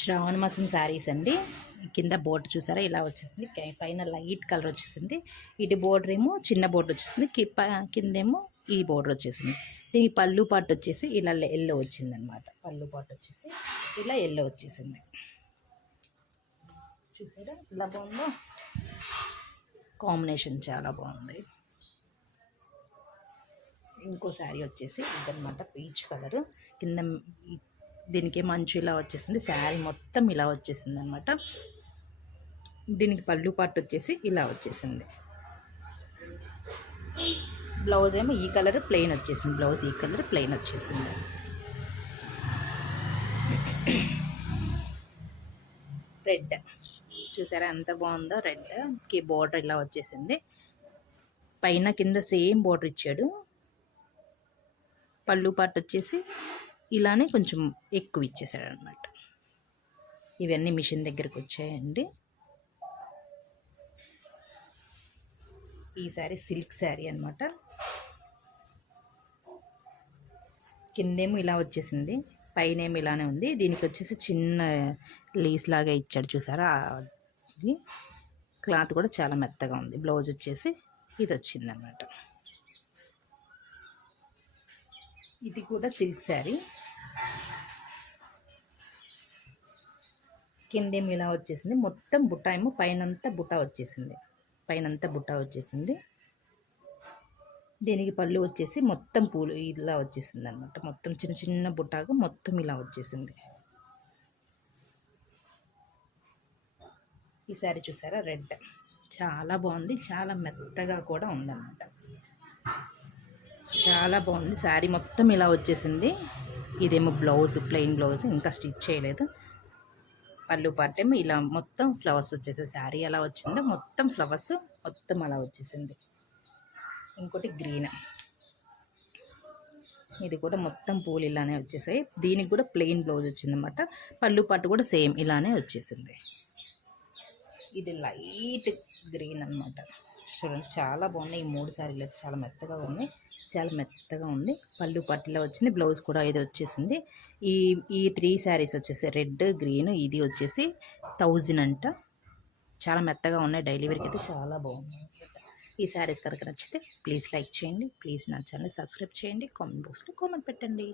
శ్రావణ మాసం శారీస్ అండి. కింద బోర్డర్ చూసారా ఇలా వచ్చేసింది, పైన లైట్ కలర్ వచ్చేసింది. ఇటు బోర్డర్ ఏమో చిన్న బోర్డర్ వచ్చేసింది, కిందేమో ఈ బోర్డర్ వచ్చేసింది. దీనికి పళ్ళు పాటు వచ్చేసి ఇలా ఎల్లో వచ్చింది అనమాట. పళ్ళు పాటు వచ్చేసి ఇలా ఎల్లో వచ్చేసింది. చూసారా ఇలా బాగుందో, కాంబినేషన్ చాలా బాగుంది. ఇంకో శారీ వచ్చేసి ఇదనమాట, పీచ్ కలర్. కింద దీనికి మంచు ఇలా వచ్చేసింది, శారీ మొత్తం ఇలా వచ్చేసింది అనమాట. దీనికి పళ్ళు పాటు వచ్చేసి ఇలా వచ్చేసింది. బ్లౌజ్ ఏమో ఈ కలర్ ప్లెయిన్ వచ్చేసింది, బ్లౌజ్ ఈ కలర్ ప్లెయిన్ వచ్చేసింది. రెడ్ చూసారా ఎంత బాగుందో, రెడ్కి బోర్డర్ ఇలా వచ్చేసింది. పైన కింద సేమ్ బోర్డర్ ఇచ్చాడు. పళ్ళు పాటు వచ్చేసి ఇలానే కొంచెం ఎక్కువ ఇచ్చేసాడు అనమాట. ఇవన్నీ మిషన్ దగ్గరకు వచ్చాయండి. ఈ శారీ సిల్క్ శారీ అనమాట. కిందేమో ఇలా వచ్చేసింది, పైన ఏమో ఇలానే ఉంది. దీనికి వచ్చేసి చిన్న లేస్ లాగా ఇచ్చాడు చూసారా. ఇది క్లాత్ కూడా చాలా మెత్తగా ఉంది. బ్లౌజ్ వచ్చేసి ఇది వచ్చింది అనమాట. ఇది కూడా సిల్క్ శారీ. కిందేమో ఇలా వచ్చేసింది, మొత్తం బుట్ట ఏమో పైనంతా బుట్ట వచ్చేసింది, పైనంతా బుట్ట వచ్చేసింది. దీనికి పళ్ళు వచ్చేసి మొత్తం పూలు ఇలా వచ్చేసింది అనమాట. మొత్తం చిన్న చిన్న బుట్టాగా మొత్తం ఇలా వచ్చేసింది. ఈ శారీ చూసారా రెడ్, చాలా బాగుంది, చాలా మెత్తగా కూడా ఉందన్నమాట. చాలా బాగుంది శారీ, మొత్తం ఇలా వచ్చేసింది. ఇదేమో బ్లౌజ్, ప్లెయిన్ బ్లౌజ్, ఇంకా స్టిచ్ చేయలేదు. పళ్ళు పార్ట్ ఏమో ఇలా మొత్తం ఫ్లవర్స్ వచ్చేసాయి. శారీ ఎలా వచ్చిందో మొత్తం ఫ్లవర్స్ మొత్తం అలా వచ్చేసింది. ఇంకోటి గ్రీన్, ఇది కూడా మొత్తం పూలు ఇలానే వచ్చేసాయి. దీనికి కూడా ప్లెయిన్ బ్లౌజ్ వచ్చిందన్నమాట. పళ్ళు పాటు కూడా సేమ్ ఇలానే వచ్చేసింది. ఇది లైట్ గ్రీన్ అనమాట. చూడండి చాలా బాగున్నాయి. ఈ 3 శారీలు అయితే చాలా మెత్తగా ఉన్నాయి, చాలా మెత్తగా ఉంది. పళ్ళు పట్టులో వచ్చింది, బ్లౌజ్ కూడా ఇది వచ్చేసింది. ఈ 3 శారీస్ వచ్చేసి రెడ్, గ్రీన్, ఇది వచ్చేసి 1000 అంట. చాలా మెత్తగా ఉన్నాయి, డైలీ వేర్కి అయితే చాలా బాగున్నాయి. ఈ శారీస్ కనుక నచ్చితే ప్లీజ్ లైక్ చేయండి, ప్లీజ్ నా ఛానల్ సబ్స్క్రైబ్ చేయండి, కామెంట్ బాక్స్లో కామెంట్ పెట్టండి.